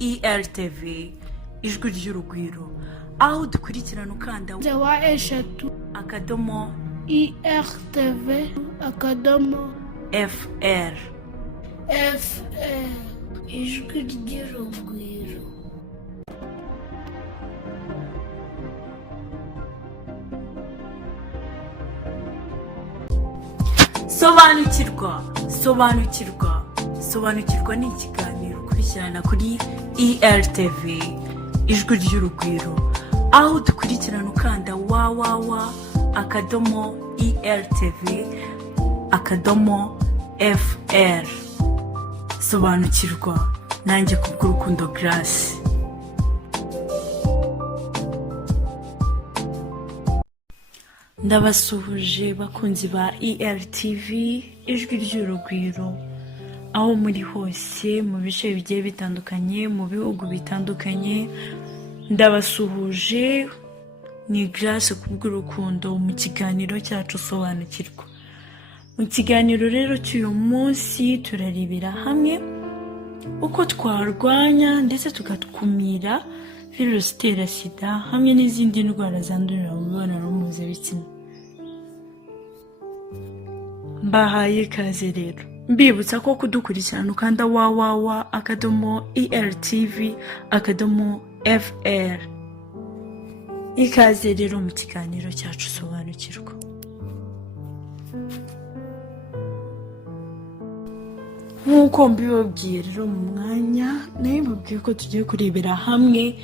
IRTV ijwi ry'urugwiro, aho dukurikirana ukanda wa eshatu akadomo IRTV akadomo FR ijwi ry'urugwiro. Sobanukirwa ni ikiganiro ukurikirana kuri IRTV ijwi ry'urugwiro, aho dukurikirana ukanda akadomo IRTV akadomo FR. Sobanukirwa nanjye kubw'urukundo Grace. Ndabasuhuje bakunzi ba IRTV ijwi ry'urugwiro, aho muri hose mu bice bigiye bitandukanye, mu bihugu bitandukanye. Ndabasuhuje, ni Grace kubw'urukundo mu kiganiro cyacu Sobanukirwa. Mu kiganiro rero cy'uyu munsi turarebera hamwe uko twarwanya ndetse tugakumira virusi itera sida hamwe n'izindi ndwara zandurira mu mibonano mpuzabitsina. Mbahaye ikaze rero, mbibutsa ko kudukurikirana ukanda akadomo IRTV akadomo FR. Ikaze rero mu kiganiro cyacu Sobanukirwa. Nk'uko mbibabwiye rero mu mwanya nabibabwiye ko tugiye kurebera hamwe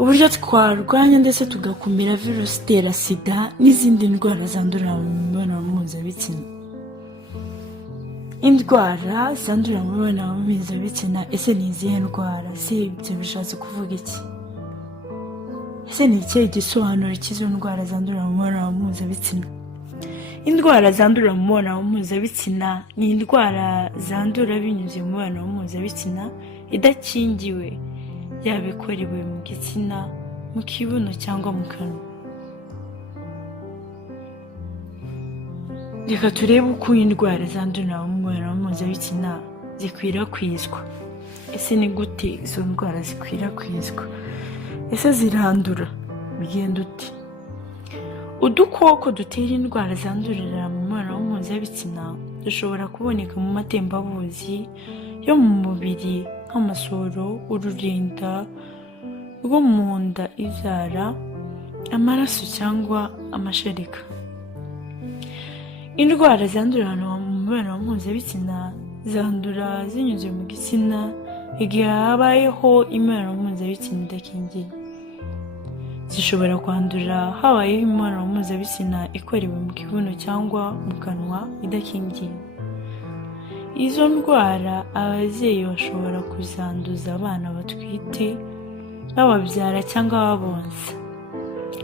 uburyo twarwanya ndetse tugakumira virusi itera sida n'izindi ndwara zandurira mu mibonano mpuzabitsina. Indwara zandurira mu mibonano mpuzabitsina, ese ni izihe ndwara? Ibyo bishatse kuvuga iki? Ese ni ikihe gisobanuro cy'izo ndwara zandurira mu mibonano mpuzabitsina? Indwara zandurira mu mibonano mpuzabitsina ni indwara zandura binyuze mu mibonano mpuzabitsina idakingiwe, yaba ikorewe mu gitsina, mu kibuno cyangwa mu kanwa. Reka turebe uko indwara zandurira mu mibonano mpuzabitsina zikwirakwizwa. Ese ni gute izo ndwara zikwirakwizwa? Ese zirandura? Bigenda ute? Udukoko dutera indwara zandurira mu mibonano mpuzabitsina dushobora kuboneka mu matembabuzi yo mu mubiri nk'amasoro, ururinda rwo mu nda ibyara, amaraso cyangwa amashereka. Indwara zandurira mu mibonano mpuzabitsina zandura zinyuze mu gitsina igihe habayeho imibonano mpuzabitsina idakingiye. Zishobora kwandura habayeho imibonano mpuzabitsina ikorewe mu kibuno cyangwa mu kanwa idakingiye. Izo ndwara ababyeyi bashobora kuzanduza abana batwite, bababyara cyangwa babonsa.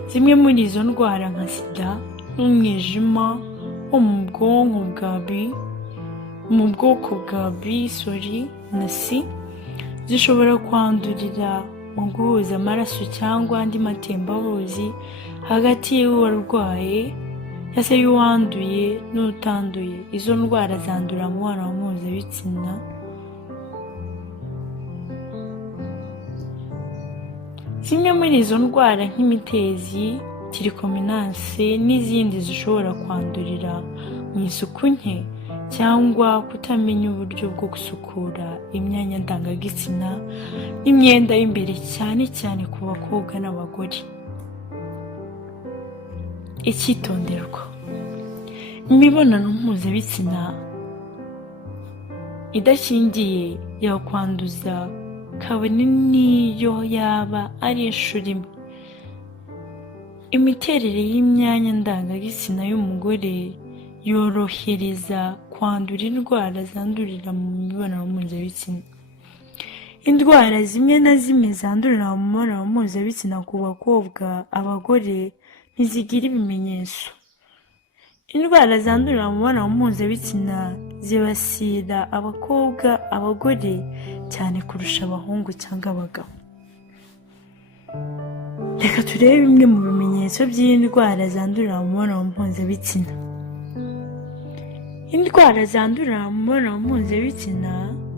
Zimwe muri izo ndwara nka sida n'umwijima wo mu bwoko bwa B na C zishobora kwandurira mu guhuza amaraso cyangwa andi matembabuzi hagati y'uwarwaye cyangwa y'uwanduye n'utanduye. Izo ndwara zandura mu mibonano mpuzabitsina. Zimwe muri izo ndwara nk'imitezi, tirikominanse n'izindi zishobora kwandurira mu isuku nke cyangwa kutamenya uburyo bwo gusukura imyanya ndangagitsina n'imyenda y'imbere, cyane cyane ku bakobwa n'abagore. Icyitonderwa: imibonano mpuzabitsina idakingiye yakwanduza kabone n'iyo yaba ari inshuro imwe. Imiterere y'imyanya ndangagitsina y'umugore yorohereza kwandura indwara zandurira mu mibonano mpuzabitsina. Indwara zimwe na zimwe zandurira mu mibonano mpuzabitsina ku bakobwa, abagore ntizigira ibimenyetso. Indwara zandurira mu mibonano mpuzabitsina zibasira abakobwa, abagore cyane kurusha abahungu cyangwa abagabo. Reka turebe bimwe mu bimenyetso by'indwara zandurira mu mibonano mpuzabitsina. Indwara zandurira mu mibonano mpuzabitsina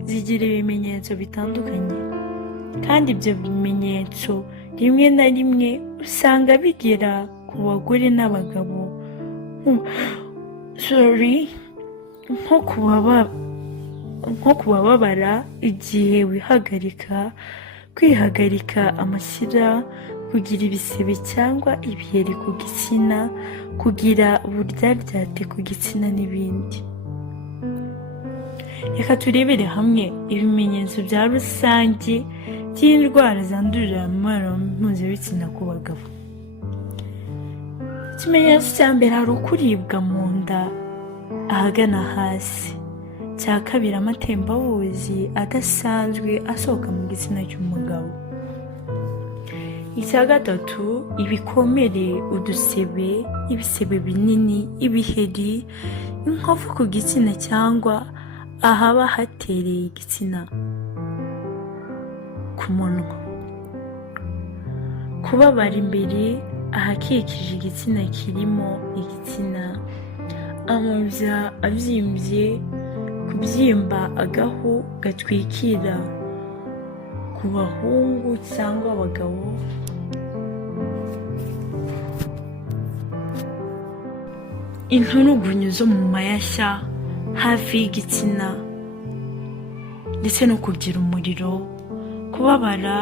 zigira ibimenyetso bitandukanye, kandi ibyo bimenyetso rimwe na rimwe usanga bigera ku bagore n'abagabo nko kubabara igihe kwihagarika amashyira, kugira ibisebe cyangwa ibiheri ku gitsina, kugira uburyaryate ku gitsina n'ibindi. Reka turebere hamwe ibimenyetso bya rusange by'indwara zandurira mu mibonano mpuzabitsina ku bagabo. Ikimenyetso cya mbere hari ukuribwa mu nda ahagana hasi. Cya kabiri, amatembabuzi adasanzwe asohoka mu gitsina cy'umugabo. Icya gatatu, ibikomere, udusebe, ibisebe binini, ibiheri, inkovu ku gitsina cyangwa ahaba hatereye igitsina ku munwa. Kubabara imbere ahakikije igitsina kirimo igitsina, amabya abyimbye, kubyimba agahu gatwikira ku bahungu cyangwa abagabo, inturugunyu zo mu mayashya hafi y'igitsina, ndetse no kugira umuriro, kubabara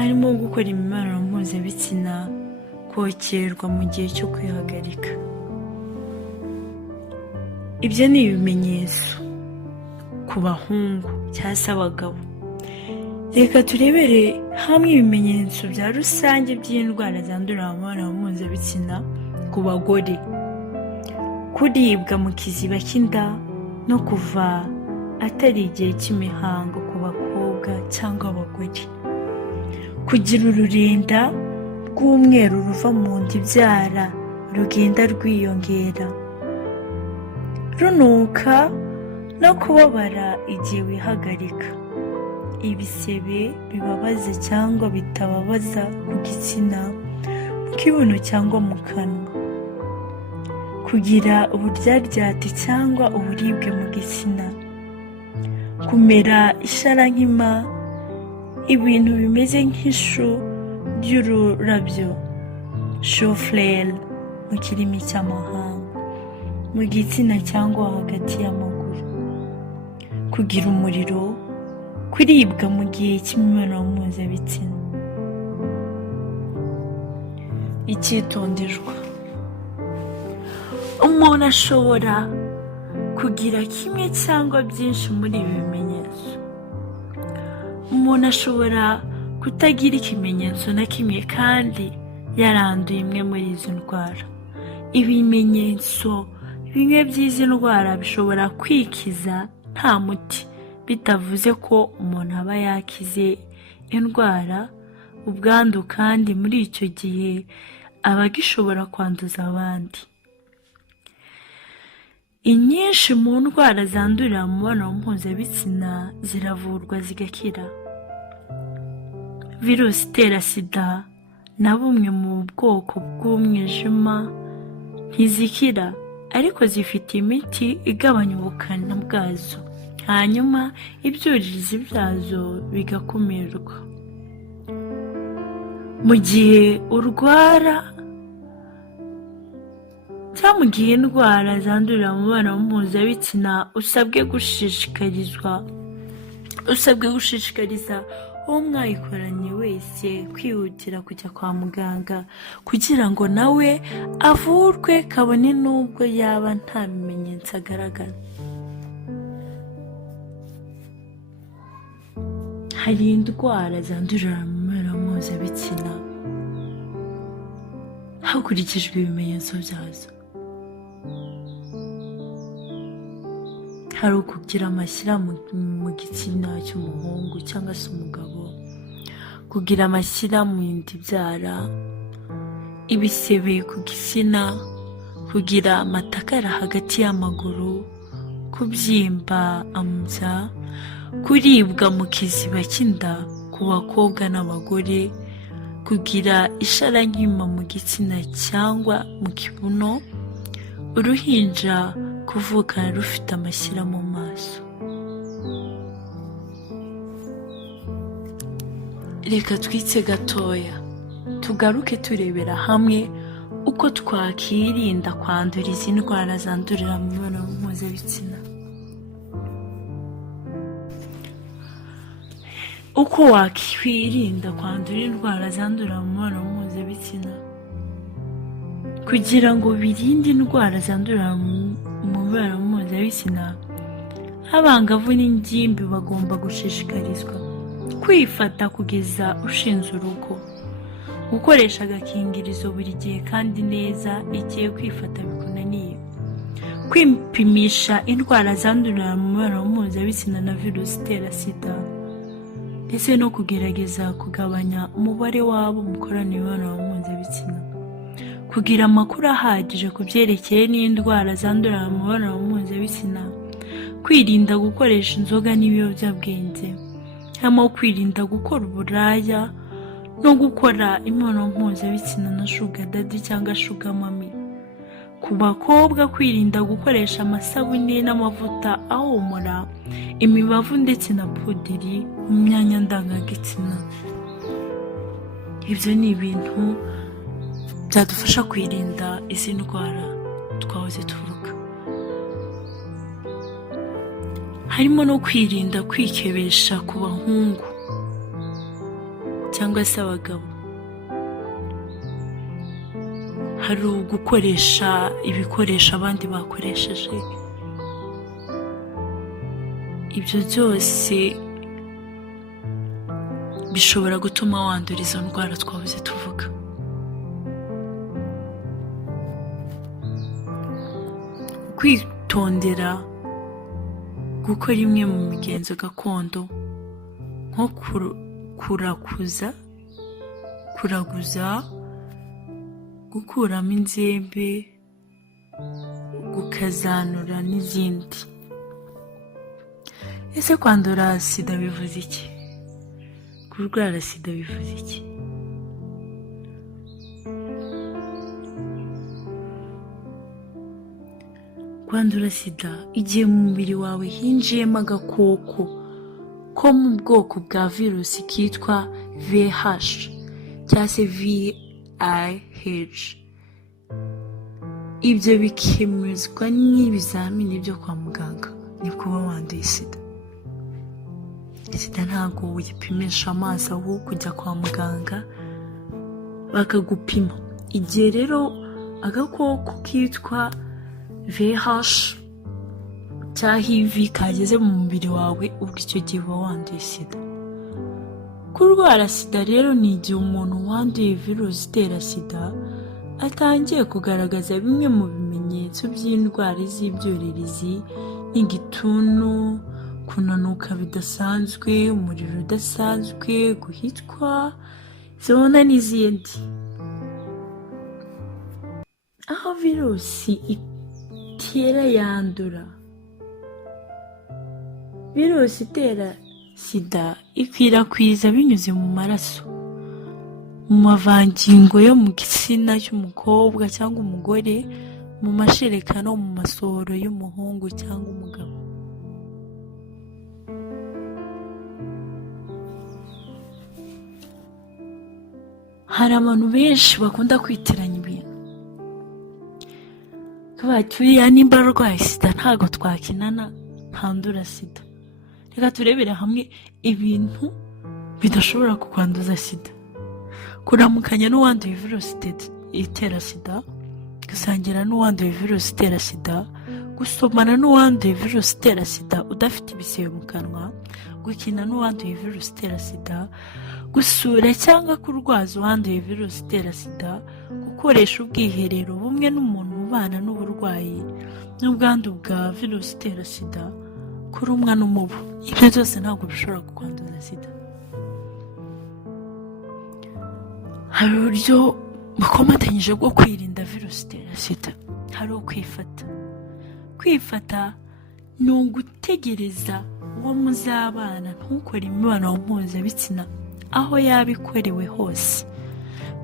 arimo gukora imibonano mpuzabitsina, kokerwa mu gihe cyo kwihagarika. Ibyo ni ibimenyetso ku bahungu cyangwa se abagabo. Reka turebere hamwe ibimenyetso bya rusange by'indwara zandurira mu mibonano mpuzabitsina ku bagore. Kuribwa mu kiziba cy'inda no kuva atari igihe cy'imihango ku bakobwa cyangwa abagore. Kugira ururenda rw'umweru ruva mu nda ibyara rugenda rwiyongera. Runuka no kubabara igihe wihagarika. Ibisebe bibabaza cyangwa bitababaza ku gitsina, mu kibuno cyangwa mu kanwa. Kugira uburyaryate cyangwa uburibwe mu gitsina. Kumera isharankima, ibintu bimeze nk'ishu ry'ururabyo, shofureri mu kirimi cy'amahanga, mu gitsina cyangwa hagati y'amaguru. Kugira umuriro, kuribwa mu gihe cy'imibonano mpuzabitsina. Icyitonderwa: umuntu ashobora kugira kimwe cyangwa byinshi muri ibi bimenyetso. Umuntu ashobora kutagira ikimenyetso na kimwe kandi yaranduye imwe muri izi ndwara. Ibimenyetso bimwe by'izi ndwara bishobora kwikiza nta muti, bitavuze ko umuntu aba yakize indwara ubwandu, kandi muri icyo gihe aba agishobora kwanduza abandi. Inyinshi mu ndwara zandurira mu mibonano mpuzabitsina ziravurwa zigakira. Virusi itera sida na bumwe mu bwoko bw'umwijima ntizikira, ariko zifite imiti igabanya ubukana bwazo, hanyuma ibyuririzi byazo bigakumirwa. Mu gihe urwara cyangwa mu gihe indwara zandurira mu mibonano mpuzabitsina, usabwe gushishikariza uwo mwayikoranye wese kwihutira kujya kwa muganga kugira ngo nawe avurwe, kabone n'ubwo yaba nta bimenyetso agaragara. Hari indwara zandurira mu mibonano mpuzabitsina hakurikijwe ibimenyetso byazo. Hari ukugira amashyira mu gitsina cy'umuhungu cyangwa se umugabo, kugira amashyira mu nda ibyara, ibisebe ku gitsina, kugira amatakara hagati y'amaguru, kubyimba amabya, kuribwa mu kiziba cy'inda ku bakobwa n'abagore, kugira isharankima mu gitsina cyangwa mu kibuno, uruhinja kuvuka rufite amashyira mu maso. reka twitse gatoya tugaruke turebera hamwe uko twakirinda kwandura izi ndwara zandurira mu mibonano mpuzabitsina. Uko wakwirinda kwandura indwara zandurira mu mibonano mpuzabitsina kugira ngo birinde indwara zandurira mu mibonano mpuzabitsina, abangavu n'ingimbi bagomba gushishikarizwa kwifata kugeza ushinze urugo, gukoresha agakingirizo buri gihe kandi neza igihe kwifata bikunaniye, kwipimisha indwara zandurira mu mibonano mpuzabitsina na virusi itera sida, ndetse no kugerageza kugabanya umubare w'abo mukorana imibonano mpuzabitsina, kugira amakuru ahagije ku byerekeye n'indwara zandurira mu mibonano mpuzabitsina, kwirinda gukoresha inzoga n'ibiyobyabwenge, harimo kwirinda gukora uburaya no gukora imibonano mpuzabitsina na shuga dadi cyangwa shuga mami. Ku bakobwa kwirinda gukoresha amasabune n'amavuta ahumura, imibavu ndetse na pudiri mu myanya ndangagitsina. Ibyo ni ibintu byadufasha kwirinda izi ndwara twahoze tuvuga. Harimo no kwirinda kwikebesha ku bahungu cyangwa se abagabo. Hari ugukoresha ibikoresho abandi bakoresheje. Ibyo byose bishobora gutuma wandura izo ndwara twahoze tuvuga. Kwitondera gukora imwe mu migenzo gakondo nko kuraguza, gukuramo inzembe, gukazanura n'izindi. Ese kwandura sida bivuze iki? Kurwara sida bivuze iki? Kwandura sida igihe mu mubiri wawe hinjiyemo agakoko ko mu bwoko bwa virusi kitwa VIH cyangwa se VIH. Ibyo bikemezwa n'ibizamini byo kwa muganga ni kuba wanduye sida. Sida ntabwo uyipimisha amaso, ahubwo kujya kwa muganga bakagupima. Igihe rero agakoko kitwa VIH cya HIV kageze mu mubiri wawe, ubwo icyo gihe uba wanduye sida. Kurwara sida rero ni igihe umuntu wanduye virusi itera sida atangiye kugaragaza bimwe mu bimenyetso by'indwara z'ibyuririzi nk'igituntu, kunanuka bidasanzwe, umuriro udasanzwe, guhitwa, zona n'izindi. Aho virusi itera yandura. Virusi itera sida ikwirakwiza binyuze mu maraso, mu mavangingo yo mu gitsina cy'umukobwa cyangwa umugore, mu mashereka no mu masohoro y'umuhungu cyangwa umugabo. Hari abantu benshi bakunda kwitiranya ibintu. Uriya nimba arwaye sida ntabwo twakinana, ntandura sida. Reka turebere hamwe ibintu bidashobora kukwanduza sida. Kuramukanya n'uwanduye virusi itera sida, gusangira n'uwanduye virusi itera sida, gusomana n'uwanduye virusi itera sida udafite ibisebe mu kanwa, gukina n'uwanduye virusi itera sida, gusura cyangwa kurwaza uwanduye virusi itera sida, gukoresha ubwiherero bumwe n'umuntu ubana n'uburwayi n'ubwandu bwa virusi itera sida, kurumwa n'umubu. Ibyo byose ntabwo bishobora kukwanduza sida. Hari uburyo bukomatanyije bwo kwirinda virusi itera sida. Hari ukwifata. Kwifata ni ugutegereza uwo muzabana ntukore imibonano mpuzabitsina aho yaba ikorewe hose.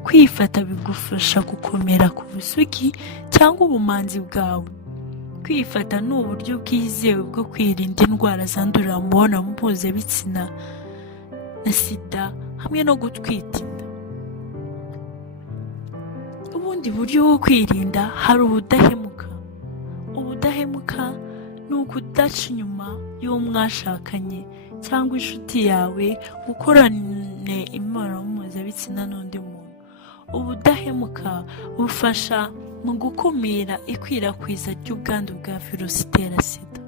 Kwifata bigufasha gukomera ku busugi cyangwa ubumanzi bwawe. Kwifata ni uburyo bwizewe bwo kwirinda indwara zandurira mu mibonano mpuzabitsina na sida hamwe no gutwita inda. Ubundi buryo bwo kwirinda hari ubudahemuka. Ubudahemuka ni ukudaca inyuma y'uwo mwashakanye cyangwa inshuti yawe gukorana imibonano mpuzabitsina n'undi muntu. Ubudahemuka bufasha mu gukumira ikwirakwiza ry'ubwandu bwa virusi itera sida.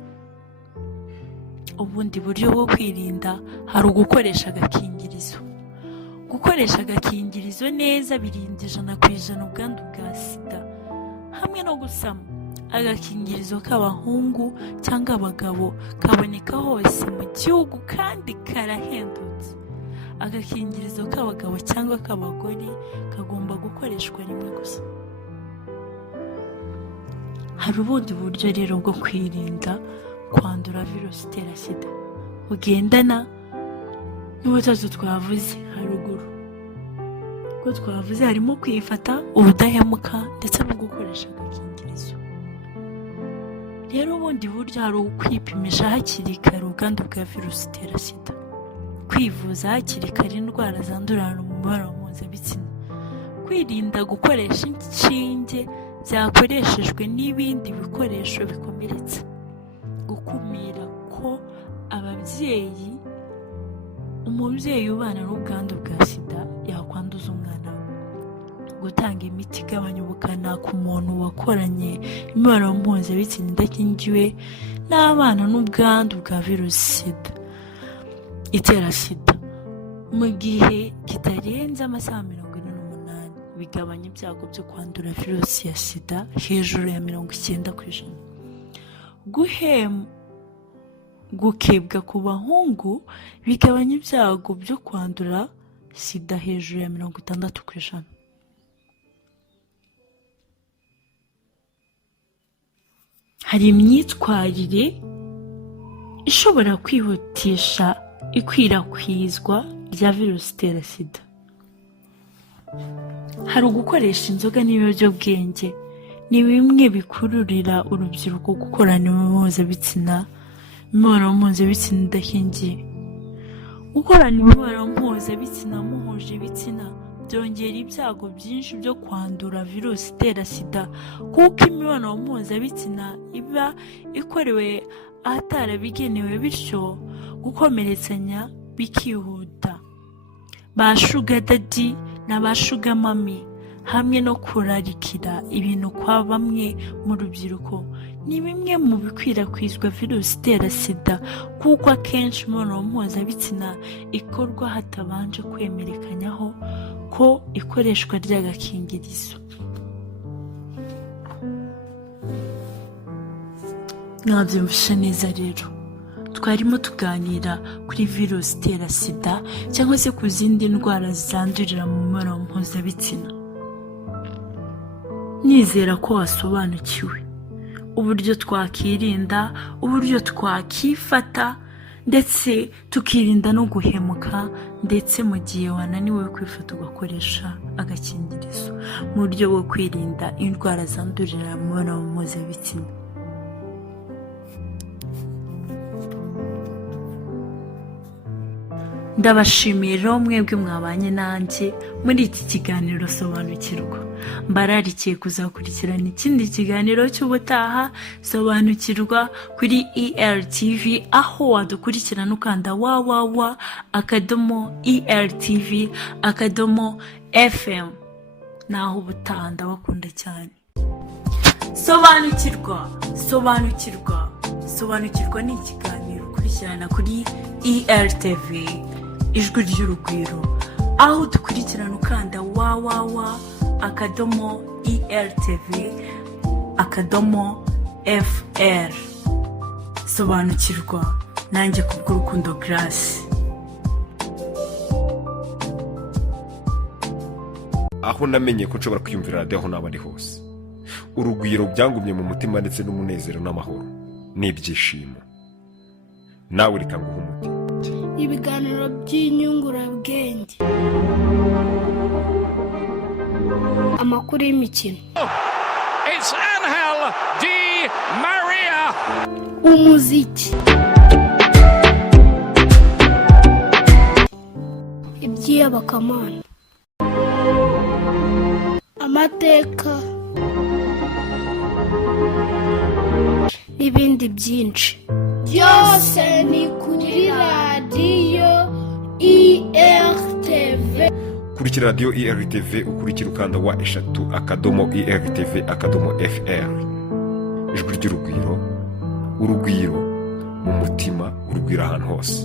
Ubundi buryo bwo kwirinda hari ugukoresha agakingirizo. Gukoresha agakingirizo neza birinda 100% ubwandu bwa sida, hamwe no gusama. Agakingirizo k'abahungu cyangwa abagabo kaboneka hose mu gihugu kandi karahendutse. Agakingirizo k'abagabo cyangwa k'abagore kagomba gukoreshwa rimwe gusa. Hari ubundi buryo rero bwo kwirinda kwandura virusi itera sida bugendana n'ubutazu twavuze haruguru. Ko twavuze harimo kwifata, ubudahemuka ndetse no gukoresha agakingirizo. Rero ubundi buryo hari ukwipimisha hakiri kare ubwandu bwa virusi itera sida, kwivuza hakiri kare indwara zandurira mu mibonano mpuzabitsina, kwirinda gukoresha inshinge zakoreshejwe n'ibindi bikoresho bikomeretsa, gukumira ko umubyeyi ubana n'ubwandu bwa sida yakwanduza umwana we, gutanga imiti igabanya ubukana ku muntu wakoranye imibonano mpuzabitsina idakingiwe n'abana n'ubwandu bwa virusi itera sida mu gihe kitarenze amasaha 48, bigabanya ibyago byo kwandura virusi ya sida hejuru ya 90%. Gukebwa ku bahungu bigabanya ibyago byo kwandura sida hejuru ya 60%. Hari imyitwarire ishobora kwihutisha ikwirakwizwa rya virusi itera sida. Hari ugukoresha inzoga n'ibiyobyabwenge, ni bimwe bikururira urubyiruko gukorana imibonano mpuzabitsina idakingiye. Gukorana imibonano mpuzabitsina muhuje ibitsina byongera ibyago byinshi byo kwandura virusi itera sida, kuko imibonano mpuzabitsina iba ikorewe ahatarabigenewe, bityo gukomeretsanya bikihuta. Ba shuga dadi na ba shuga mami hamwe no kurarikira ibintu kwa bamwe mu rubyiruko ni bimwe mu bikwirakwizwa virusi itera sida, kuko akenshi imibonano mpuzabitsina ikorwa hatabanje kwemerekanyaho ko ikoreshwa ry'agakingirizo. Mwabyumvishe neza rero, twarimo tuganira kuri virusi itera sida cyangwa se ku zindi ndwara zandurira mu mibonano mpuzabitsina. Nizera ko wasobanukiwe uburyo twakirinda, uburyo twakifata, ndetse tukirinda no guhemuka, ndetse mu gihe wananiwe kwifata ugakoresha agakingirizo mu buryo bwo kwirinda indwara zandurira mu mibonano mpuzabitsina. Ndabashimira mwebwe mwabanye nanjye muri iki kiganiro Sobanukirwa. Mbararikiye kuzakurikirana ikindi kiganiro cy'ubutaha, Sobanukirwa kuri ERTV, aho wadukurikirana ukanda www.ertv.fm. naho ubutaha, ndabakunda cyane. Sobanukirwa ni ikiganiro ukurikirana kuri ERTV, ijwi ry'urugwiro, aho dukurikirana ukanda www.ertv.fr. Sobanukirwa, nanjye kubw'urukundo Grace. Aho namenye ko nshobora kwiyumvira radio aho naba ari hose. Urugwiro byangumye mu mutima ndetse n'umunezero n'amahoro n'ibyishimo. Nawe reka nguhe umuti. Ibiganiro by'inyungurabwenge, amakuru y'imikino, It's Angel Di Maria, umuziki, iby'Indwara. n'iyobokamana, amateka n'ibindi byinshi. Byose ni kuri radiyo IRTV. kurikira radiyo IRTV ukurikira ukanda wa eshatu /IRTV/FR. ijwi ry'urugwiro, urugwiro mu mutima, urugwiro ahantu hose.